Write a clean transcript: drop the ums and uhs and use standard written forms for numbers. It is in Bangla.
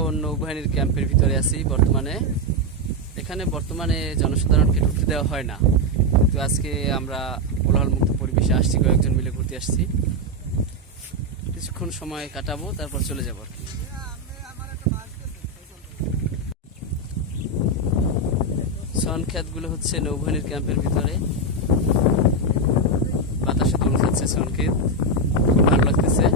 এখন নৌবাহিনীর ক্যাম্পের ভিতরে আছি বর্তমানে। এখানে বর্তমানে জনসাধারণকে ঢুকতে দেওয়া হয় না, কিন্তু আজকে আমরা কোলাহলমুক্ত পরিবেশে আসছি, কয়েকজন মিলে ঘুরতে আসছি। কিছুক্ষণ সময় কাটাবো, তারপর চলে যাবো আর কি। শন ক্ষেতগুলো হচ্ছে নৌবাহিনীর ক্যাম্পের ভিতরে, বাতাসে দোল খাচ্ছে শন ক্ষেত, খুব ভালো লাগতেছে।